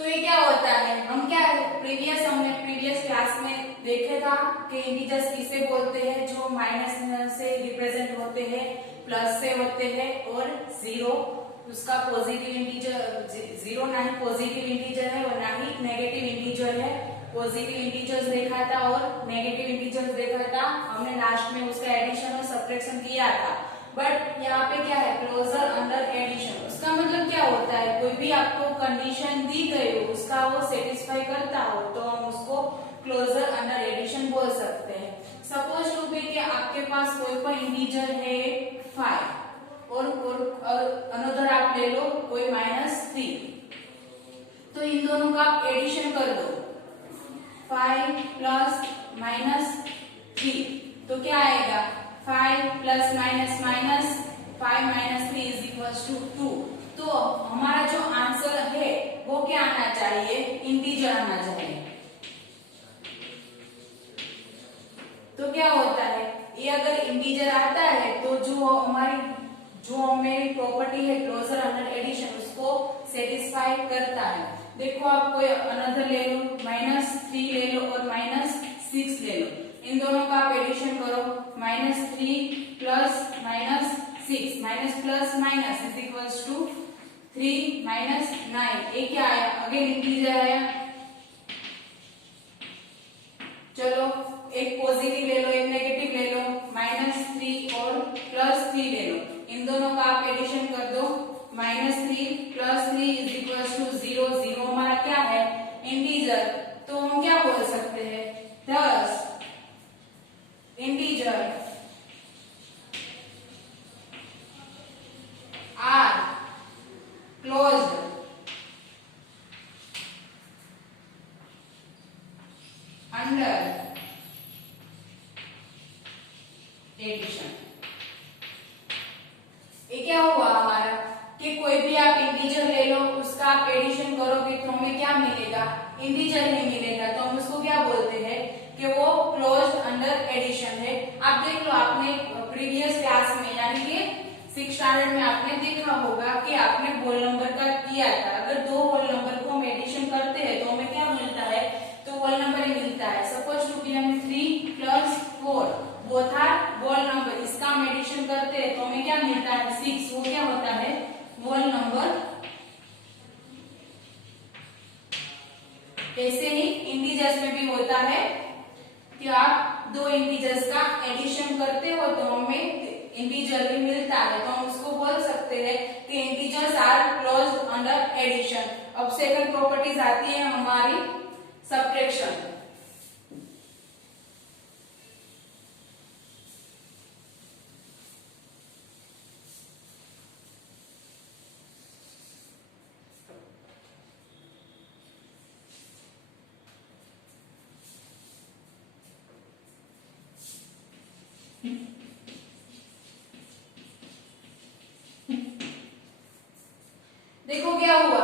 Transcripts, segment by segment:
तो ये क्या होता है, हम क्या हमने प्रीवियस क्लास में देखे था कि इंटीजर्स किसे बोलते हैं, जो माइनस से रिप्रेजेंट होते हैं, प्लस से होते हैं, और जीरो उसका पॉजिटिव इंटीजर, जीरो ना ही पॉजिटिव इंटीजर है और ना ही नेगेटिव इंटीजर है। पॉजिटिव इंटीजर्स देखा था और नेगेटिव इंटीजर्स देखा था, हमने लास्ट में उसका एडिशन और सब्ट्रैक्शन किया था। बट यहाँ पे क्या है, क्लोजर अंडर एडिशन। उसका मतलब क्या होता है, कोई भी आपको कंडीशन दी गई हो, उसका वो सेटिस्फाई करता हो, तो हम उसको क्लोजर अंडर एडिशन बोल सकते हैं। सपोज टू बी कि आपके पास कोई इंटीजर है 5 और अनदर आप ले लो कोई -3, तो इन दोनों का आप एडिशन कर दो, 5 प्लस -3, तो क्या आएगा, 5 plus minus minus 5 minus 3 is equals to 2। तो हमारा जो आंसर है वो क्या आना चाहिए, इंटीजर आना चाहिए। तो क्या होता है, ये अगर इंटीजर आता है तो जो मेरी प्रॉपर्टी है क्लोजर अंडर एडिशन, उसको सेटिस्फाई करता है। देखो आप कोई अनदर ले लो, -3 ले लो और -6 ले लो, इन दोनों का आप एडिशन करो, -3 plus -6, minus plus minus is equals to 3 minus 9। ये क्या आया, अगेन इंटीजर आया। चलो एक पॉजिटिव ले लो, एक नेगेटिव ले लो, -3 और +3 ले लो, इन दोनों का आप एडिशन कर दो, -3 + 3 इज इक्वल्स टू 0। 0 हमारा क्या है, इंटीजर। तो हम क्या बोल सकते हैं, thus integer are closed under addition. ये क्या हुआ हमारा कि कोई भी आप इंटीजर ले लो, उसका आप एडिशन करोगे तो हमें क्या मिलेगा, इंटीजर ही मिलेगा। तो हम उसको क्या बोलते हैं कि वो क्लोज्ड अंडर एडिशन है। आप देख लो, आपने प्रीवियस क्लास में यानी कि 6th स्टैंडर्ड में आपने देखा होगा कि आपने होल नंबर का किया था। अगर दो होल नंबर को हम एडिशन करते हैं तो हमें क्या मिलता है, तो होल नंबर ही मिलता है। सपोज टू बी हमें 3 + 4 बोथ आर होल नंबर, इसका हम एडिशन करते हैं तो हमें क्या मिलता है, 6। वो क्या होता है, होल नंबर। ऐसे ही इंटीजर्स में भी होता है कि आप दो इंटीजर्स का एडिशन करते हो तो हमें इंटीजर भी मिलता है, तो हम उसको बोल सकते हैं कि integers are closed under addition. अब सेकंड प्रॉपर्टीज आती है हमारी सब्ट्रैक्शन। देखो क्या हुआ,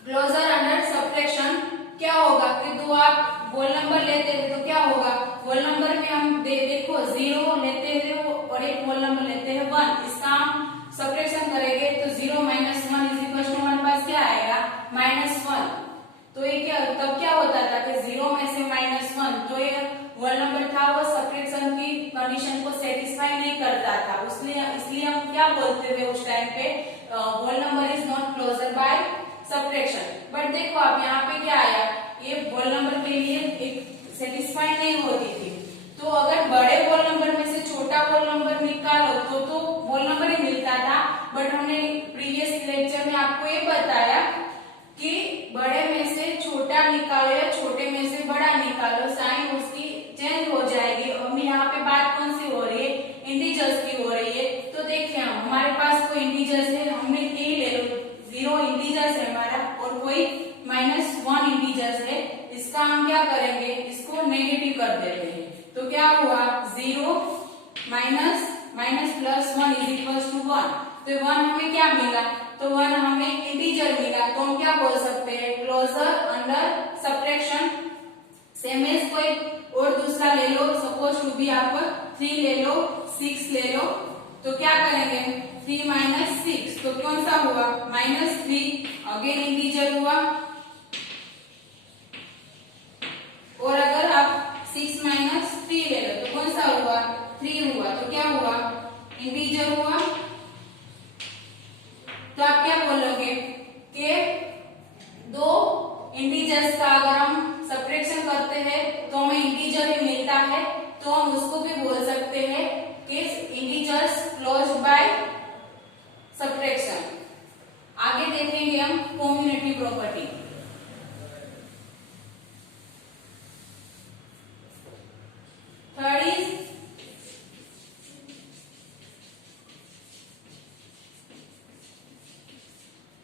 क्लोजर अंडर सब्ट्रैक्शन क्या होगा कि दो आप होल नंबर लेते हैं तो क्या होगा, होल नंबर में हम देखो 0 लेते हैं और एक होल नंबर लेते हैं 1, इसका हम सब्ट्रैक्शन करेंगे तो 0 - 1 इज इक्वल टू हमारे पास क्या आएगा, -1। तो ये क्या, तब क्या होता था कि 0 में से -1, तो ये होल नंबर था, वो सब्ट्रैक्शन की कंडीशन को सेटिस्फाई नहीं करता था। इसलिए हम क्या बोलते थे उस टाइम पे, whole number is not closure by subtraction. But देखो आप यहाँ पे क्या आया, ये होल नंबर के लिए एक सेटिस्फाई नहीं होती थी। तो अगर बड़े होल नंबर में से छोटा होल नंबर निकालो तो होल नंबर ही मिलता था। बट हमने प्रीवियस लेक्चर में आपको ये बताया कि बड़े में से छोटा निकालो या छोटे में से बड़ा निकालो, साइन उसकी चेंज हो जाएगी। अब यहाँ पे बात कौन सी हो रही है, इंटीजर्स की हो रही है। तो देखिए हमारे पास कोई इंटीजर्स है, हमने ए ले लो, 0 इंटीजर्स है हमारा और कोई -1 इंटीजर्स है, इसका हम क्या करेंगे, इसको नेगेटिव कर देते हैं। तो क्या हुआ, 0 minus plus 1 is equals to 1। तो 1 हमें क्या मिला, तो 1 हमें इंटीजर मिला। तो हम क्या बोल सकते हैं, closure under subtraction. Same as कोई और दूसरा ले लो, सपोज टू बी आप 3 ले लो, 6 ले लो, तो क्या करेंगे, 3 माइनस 6, तो कौन सा हुआ -3, अगेन इंटीजर हुआ। और अगर आप 6 माइनस 3 ले लो तो कौन सा हुआ 3 हुआ, तो क्या हुआ इंटीजर हुआ। तो आप क्या बोलोगे कि दो इंटीजर्स का अगर हम सब्ट्रैक्शन करते हैं तो हमें इंटीजर ही मिलता है, तो हम उसको भी बोल सकते हैं कि इंटीजर्स क्लोज्ड बाय सब्ट्रैक्शन। आगे देखेंगे हम commutative property. Third is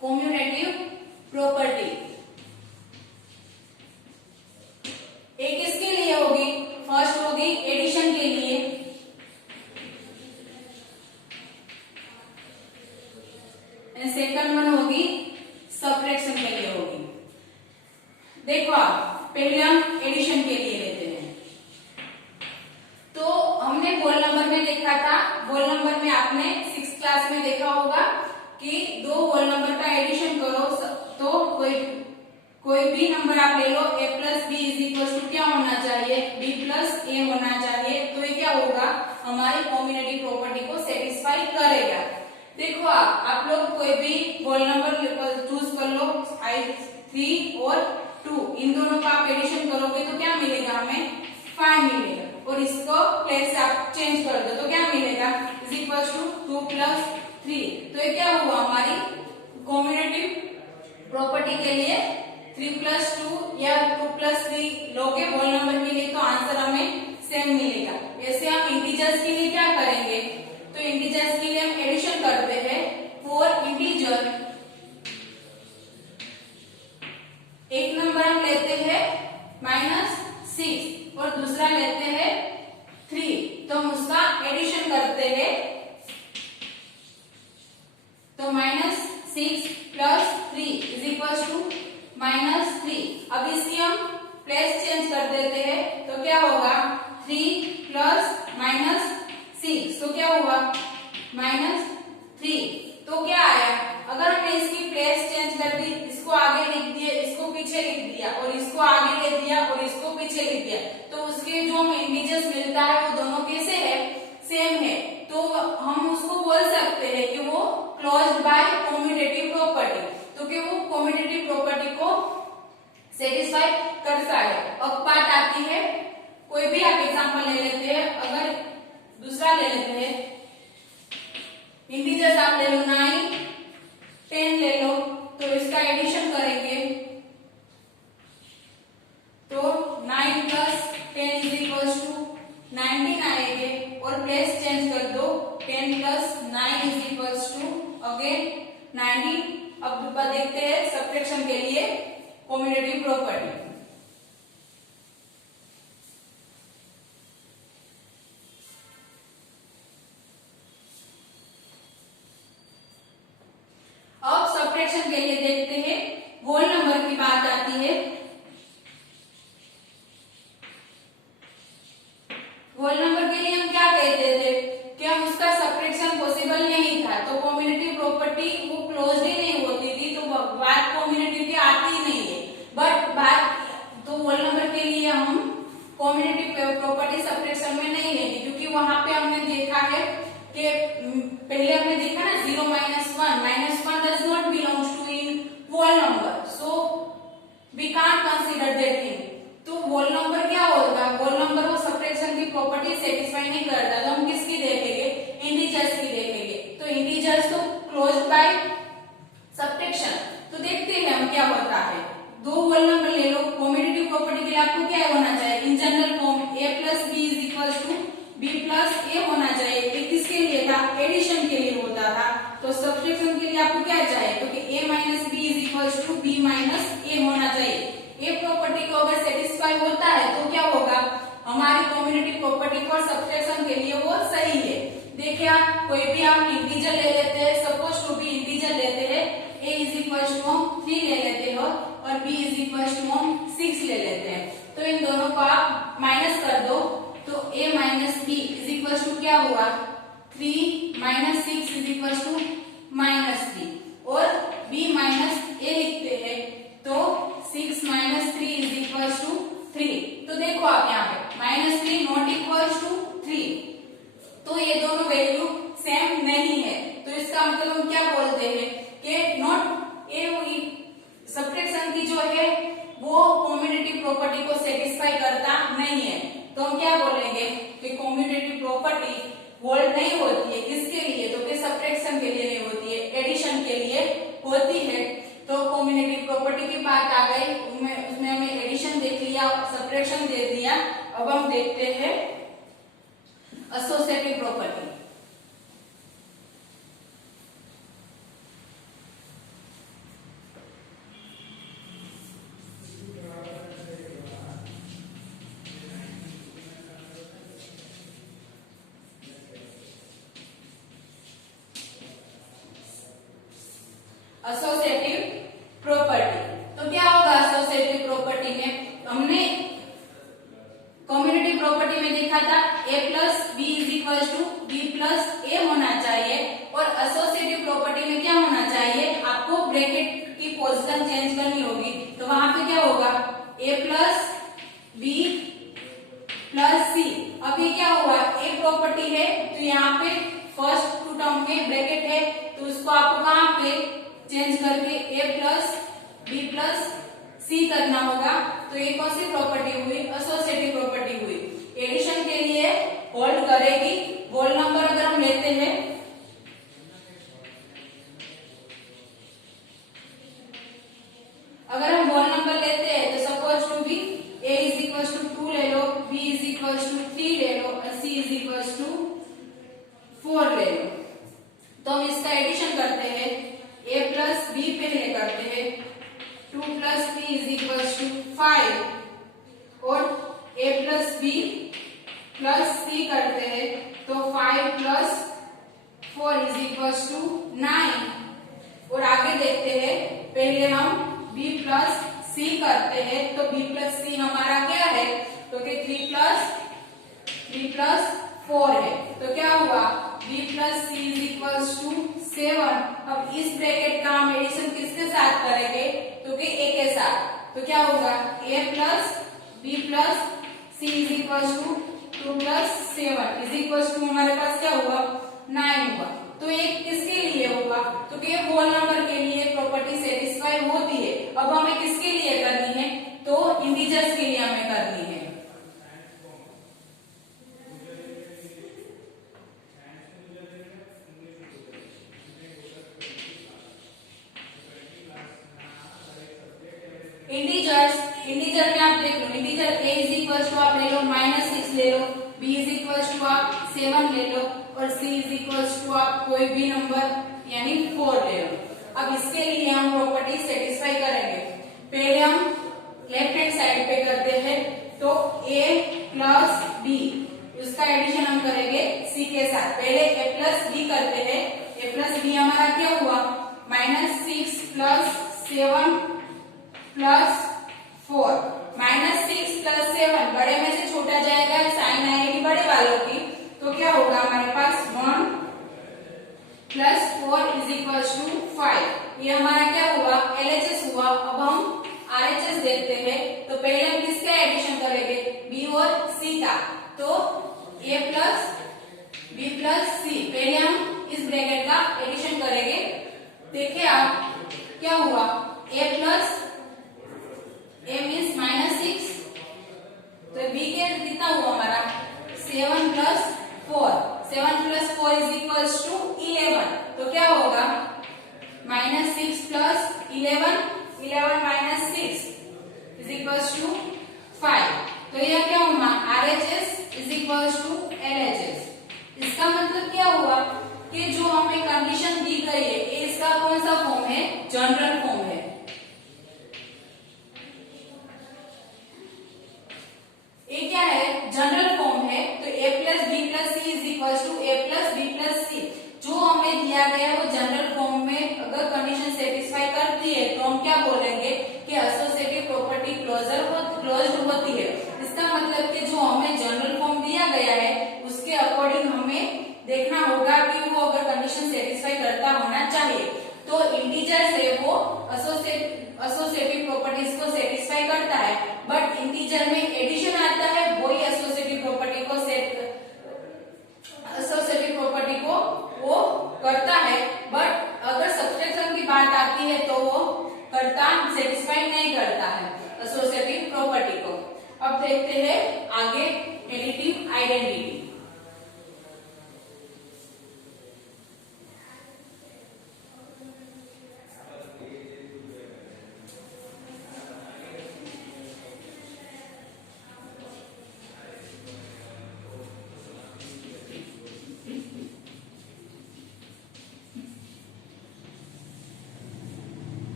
commutative property. एक किसके लिए होगी, फर्स्ट होगी एडिशन के लिए, सेकंड वन होगी सब्ट्रैक्शन के लिए होगी। देखो आप पहले हम एडिशन के लिए लेते हैं। तो हमने होल नंबर में देखा था, होल नंबर में आपने 6th क्लास में देखा होगा कि दो होल नंबर का एडिशन करो तो कोई भी नंबर आप ले लो, a plus B is equal to क्या होना चाहिए, b प्लस ए होना चाहिए। तो ये क्या होगा हमारी कॉम्बिनेटिव प्रॉपर्टी को सेटिस्फाई करेगा। देखो आप लोग कोई भी होल नंबर चूज कर लो, 3 और 2, इन दोनों का आप एडिशन करोगे तो क्या मिलेगा हमें 5 मिलेगा, और इसको प्लेस से आप चेंज कर दो तो क्या मिलेगा इज इक्वल टू 2 प्लस 3। तो ये क्या हुआ हमारी कॉम्बिनेटिव प्रॉपर्टी के लिए 3 प्लस 2 या 2 प्लस 3 लोगे होल नंबर के लिए तो आंसर हमें सेम मिलेगा। ऐसे हम इंटीजर्स के लिए क्या करेंगे, तो इंटीजर्स के लिए हम एडिशन करते हैं। फॉर इंटीजर एक नंबर हम लेते हैं -6 और दूसरा लेते हैं 3, तो हम उसका एडिशन करते हैं। तो -6 प्लस 3 इज इक्वल टू -3। अब इसकी हम प्लेस चेंज कर देते हैं तो क्या होगा 3 प्लस -6, तो क्या हुआ -3। तो क्या आया, अगर हमने इसकी प्लेस चेंज कर दी, इसको आगे लिख दिया, इसको पीछे लिख दिया, और इसको आगे ले दिया और इसको पीछे लिख दिया, तो उसके जो हमें इंटीजर्स मिलता है वो दोनों कैसे है सेम है। तो हम उसको बोल सकते हैं कि वो क्लोज्ड बाय कम्युटेटिव प्रॉपर्टी, तो कि वो कम्युटेटिव प्रॉपर्टी को सेटिस्फाई करता है। अब बात आती है, कोई भी आप एग्जांपल ले लेते हैं, अगर दूसरा ले लेते हैं इंटीजर्स आप ले लो 9 10 ले लो, तो इसका एडिशन करेंगे तो 9 प्लस 10 इज इक्वल टू 19 आएंगे, और प्लेस चेंज कर दो 10 plus 9 is equal to again 19। अब देखते हैं सब्ट्रैक्शन के लिए कम्युटेटिव प्रॉपर्टी। अब सब्ट्रैक्शन के लिए देखते हैं, होल नंबर की बात आती है। होल नंबर के लिए हम क्या कहते थे कि हम उसका सब्ट्रैक्शन पॉसिबल नहीं था, तो कम्युटेटिव प्रॉपर्टी वो क्लोज ही नहीं होती थी, तो बात कम्युटेटिव की आती ही नहीं है। बट बात तो होल नंबर के लिए हम कम्युटेटिव प्रॉपर्टी सब्ट्रैक्शन में नहीं लेंगे, क्योंकि वहां पे हमने देखा है कि पहले हमने देखा ना 0 -1 does not belongs to in whole number, so we can't consider that thing। तो होल नंबर क्या होगा, होल नंबर वो सब्ट्रैक्शन की प्रॉपर्टी सेटिस्फाई नहीं करता, तो हम किसकी देखेंगे इंटीजर्स की देखेंगे। तो इंटीजर्स तो क्लोज्ड बाय सब्ट्रैक्शन। तो देखते हैं हम क्या होता है, दो होल नंबर ले लो, कम्युटेटिव प्रॉपर्टी के लिए आपको क्या होना चाहिए in general form a plus B is equal to b plus A होना चाहिए। ये किसके लिए था, एडिशन के लिए होता था। तो सब्ट्रैक्शन के लिए आपको क्या चाहिए, क्योंकि a minus B is equal to b minus A होना चाहिए। ये प्रॉपर्टी को अगर सेटिस्फाई होता है तो क्या होगा हमारी कम्युटेटिव प्रॉपर्टी फॉर सब्ट्रैक्शन के लिए वो सही है। देखिए आप कोई भी हम इंटीजर ले लेते हैं, सपोज टू बी इंटीजर लेते हैं, a इज इक्वल टू हम 3 ले लेते हो और b इज इक्वल टू हम 6 ले लेते हैं। तो इन दोनों को आप माइनस कर दो, तो a minus B is equal to क्या हुआ 3 माइनस 6 इज इक्वल टू होती है। तो कॉम्बिनेटिव प्रॉपर्टी की बात आ गई, उसमें हमें एडिशन देख लिया, सब्ट्रैक्शन देख लिया। अब हम देखते हैं एसोसिएटिव प्रॉपर्टी। एसोसिएटिव प्रॉपर्टी तो क्या होगा एसोसिएटिव प्रॉपर्टी में? हमने कम्युनिटी प्रॉपर्टी में देखा था a plus B is equal to B plus A होना चाहिए, और एसोसिएटिव प्रॉपर्टी में क्या होना चाहिए? आपको ब्रैकेट की पोजीशन चेंज करनी होगी। तो वहां पे क्या होगा? a प्लस बी प्लस सी। अब ये क्या हुआ? ए प्रॉपर्टी है तो यहाँ पे फर्स्ट टू टर्म में ब्रैकेट है, तो उसको आपको कहाँ पे चेंज करके a प्लस बी प्लस सी करना होगा। तो ये कौन सी प्रॉपर्टी हुई? एसोसिएटिव प्रॉपर्टी हुई। एडिशन के लिए होल्ड करेगी। होल नंबर अगर हम लेते हैं, अगर हम होल नंबर लेते हैं तो suppose to be a is equal to 2 ले लो, b इज इक्वल टू 3 ले लो और c इज इक्वल टू 4 ले लो। तो हम इसका एडिशन करते हैं। a प्लस बी पहले करते हैं, 2 प्लस 3 इज इक्वल टू 5, और a प्लस बी प्लस सी करते हैं तो 5 प्लस 4 इज इक्वल टू 9। और आगे देखते हैं, पहले हम b प्लस सी करते हैं तो b प्लस सी हमारा क्या है? तो कि 3 प्लस 4 है। तो क्या हुआ? b plus C is equal to 7। अब इस ब्रैकेट का हम एडिशन किसके साथ करेंगे? तो कि a के साथ। तो क्या होगा? a plus B plus C is equal to 2 plus 7 is equal to हमारे पास क्या हुआ? 9 हुआ। तो ये किसके लिए होगा? तो कि होल नंबर के लिए प्रॉपर्टी सेटिस्फाई होती है। अब हमें किसके लिए करनी है? तो इंटीजर्स के लिए हमें करनी है। इंटीजर में आप देख लो, integer a is equal to आप ले लो -6 ले लो, b इज इक्वल टू आप 7 ले लो, और c इज इक्वल टू आप कोई भी नंबर यानी 4 ले लो। अब इसके लिए हम प्रॉपर्टी सेटिस्फाई करेंगे। पहले हम लेफ्ट हैंड साइड पे करते हैं, तो a प्लस b उसका एडिशन हम करेंगे c के साथ। पहले a प्लस b करते हैं, a प्लस b हमारा क्या हुआ? -6 प्लस 7 प्लस 4। -6 प्लस 7 बड़े में से छोटा जाएगा, साइन आएगी बड़े वालों की, तो क्या होगा हमारे पास? 1 प्लस 4 इज इक्वल टू 5। ये हमारा क्या हुआ? LHS हुआ। अब हम RHS देखते हैं, तो पहले हम किसका एडिशन करेंगे? B और C का। तो a प्लस बी प्लस सी, पहले हम इस ब्रैकेट का एडिशन करेंगे। देखिए आप क्या हुआ? a प्लस a मीन्स -6, तो b के कितना हुआ हमारा? 7 plus 4। 7 plus 4 is equal to 11। तो क्या होगा? -6 plus 11, 11 minus 6 is equal to 5। तो यह क्या हुआ? RHS is equal to LHS। इसका मतलब क्या हुआ कि जो हमें कंडीशन दी गई है, इसका कौन सा फॉर्म है? जनरल फॉर्म है। ये क्या है? जनरल फॉर्म है। तो a plus B plus C is equal to a plus B plus C. जो हमें दिया गया है वो जनरल फॉर्म में अगर कंडीशन सेटिस्फाई करती है तो हम क्या बोलेंगे कि एसोसिएटिव प्रॉपर्टी क्लोज्ड होती है। इसका मतलब कि जो हमें जनरल फॉर्म दिया गया है उसके अकॉर्डिंग हमें देखना होगा कि वो अगर कंडीशन सेटिस्फाई करता होना चाहिए। तो इंटीजर से वो एसोसिएटिव प्रॉपर्टीज को सेटिस्फाई करता है, बट इंटीजर में एडिशन आता है, वही एसोसिएटिव प्रॉपर्टी को वो करता है। बट अगर सब्ट्रैक्शन की बात आती है तो वो सेटिस्फाई नहीं करता है एसोसिएटिव प्रॉपर्टी को। अब देखते हैं आगे एडिटिव आइडेंटिटी।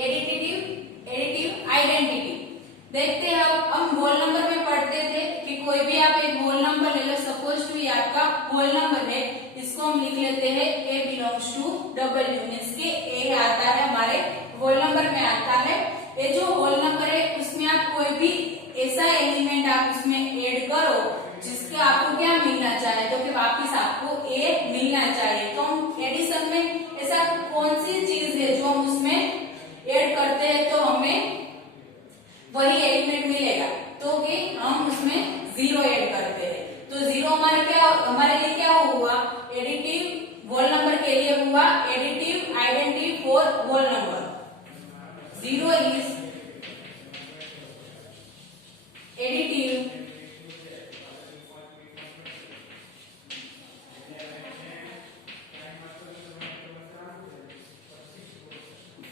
Additive identity. देखते हैं अब हम होल नंबर में पढ़ते थे कि कोई भी आप एक होल नंबर ले लो, सपोज टू ये आपका होल नंबर है, इसको हम लिख लेते हैं a belongs to W, means के a आता है हमारे होल नंबर में आता है। ये जो होल नंबर है उसमें आप कोई भी ऐसा एलिमेंट आप उसमें ऐड करो जिसका आपको क्या मिलना चाहिए, तो कि वापिस आपको a मिलना चाहिए। तो हम एडिशन में ऐसा कौन सी चीज है जो हम उसमें ऐड करते हैं तो हमें वही एलिमेंट मिलेगा, तो कि हम उसमें 0 ऐड करते हैं। तो 0 हमारे लिए क्या हुआ, एडिटिव होल नंबर के लिए हुआ additive identity for whole number. 0 is additive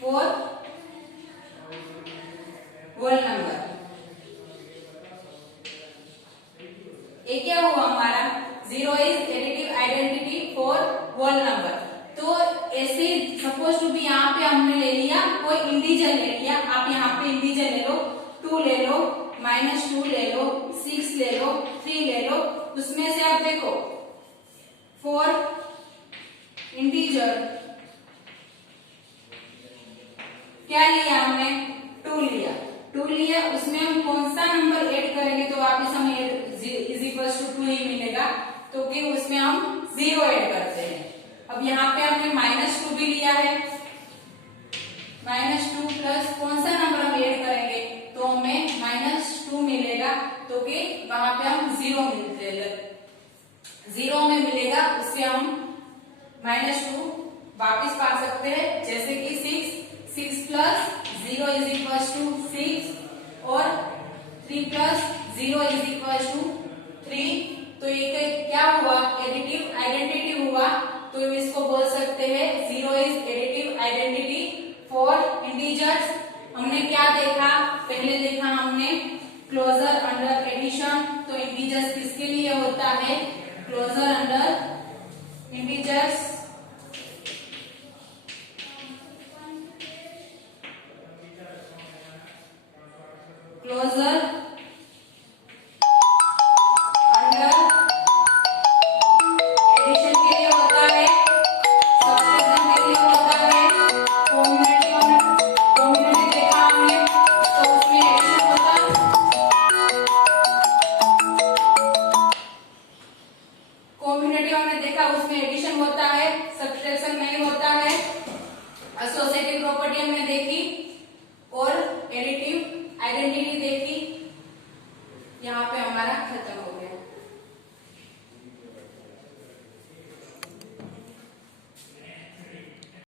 for whole number. ये क्या हुआ हमारा, 0 is additive identity for whole number. तो ऐसे सपोज टू भी यहाँ पे हमने ले लिया कोई इंटीजर ले लिया, आप यहाँ पे इंटीजर ले लो, 2 ले लो, -2 ले लो, 6 ले लो, 3 ले लो, उसमें से आप देखो 4 इंटीजर क्या लिया हमने, 2 लिया, 2 लिया, उसमें हम कौन सा नंबर ऐड करेंगे तो वापिस हमें इज इक्वल टू 2 ही मिलेगा, तो कि उसमें हम 0 ऐड करते हैं। अब यहाँ पे हमने -2 भी लिया है, -2 प्लस कौन सा नंबर हम ऐड करेंगे तो हमें -2 मिलेगा, तो कि वहां पे हम 0 में मिलेगा, उससे हम -2 वापिस पा सकते हैं। जैसे कि 6 प्लस 0 इज इक्वल टू 6 और 3 प्लस 0 इज इक्वल टू 3। तो ये क्या हुआ, एडिटिव आइडेंटिटी हुआ। तो इसको बोल सकते हैं 0 is additive identity for integers. हमने क्या देखा, पहले देखा हमने क्लोजर अंडर एडिशन। तो इंटीजर्स किसके लिए होता है, closure under integers closure under addition के लिए होता है, सब्ट्रैक्शन के लिए होता है, कॉम्बिनेटिव देखा हमने तो उसमें एडिशन होता है, कॉम्बिनेटिव हमने देखा उसमें एडिशन होता है, सब्ट्रैक्शन नहीं होता है। एसोसिएटिव प्रॉपर्टी हमने देखी